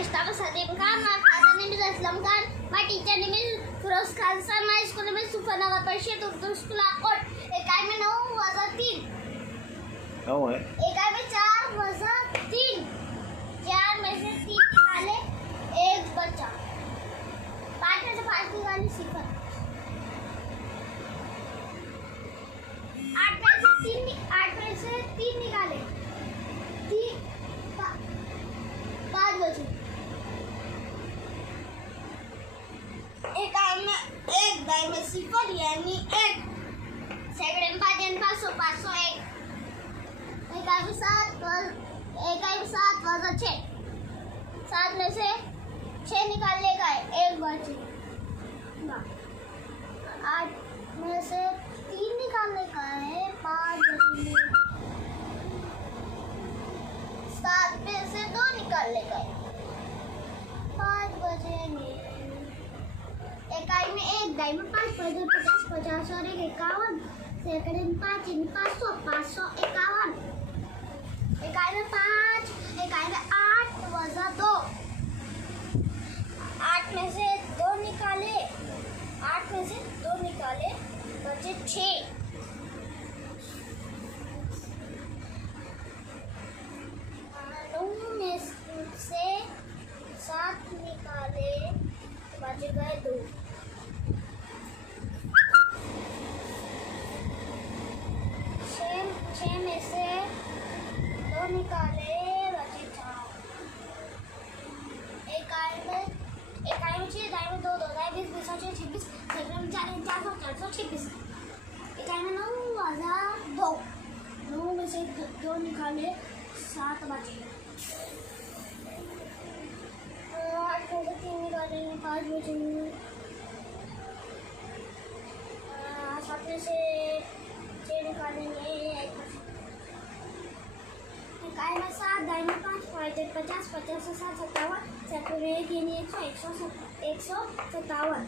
मुश्ताबा Salim Khan, my father name is Aslam Khan, my teacher name is Firoz Khan sir, my school name is Sufanawar Parshid Urdu School Akot. इकाई में 9 वज़न 3 9 है। इकाई में 4 वज़न 3, 4 में से 3 निकाले 1 बचा, 5 में से 5 निकाले 0, 8 में से 3 निकाले 5 बचे। एक दाई में 0 यानी 1, सैकड़े में 5 यानी 500, 501। इकाई में 7 वज़न 6, 7 में से 6 निकालने का है 1 बचे, 8 में से 3 निकालने का है 5 बचे, 7 में से 2 निकालने का है 5 बचेंगे। इकाई में 1 दाई में 5 50 50 और 1 51, सैकड़े में 5 यानी 500 551। इकाई में 8 वज़न 2, 8 में से 2 निकाले, 8 में से 2 निकाले बचे 6, 9 में से 7 निकाले बच गए 2, 6 में से 2 निकाले बचे 4। इकाई में 6 दाई में 2 दाई 20 20 6 26, सैकड़े में 4 400 426। इकाई में 9 वज़न 2, 9 में से 2 निकाले 7 बचे, 8 में से 3 निकाले 5 बचे, 7 में से 6 निकालेंगे 1 बचे। इकाई में 7 दाई में 5 50 50 से 7 57, सैकड़े 1 यानी 100 157।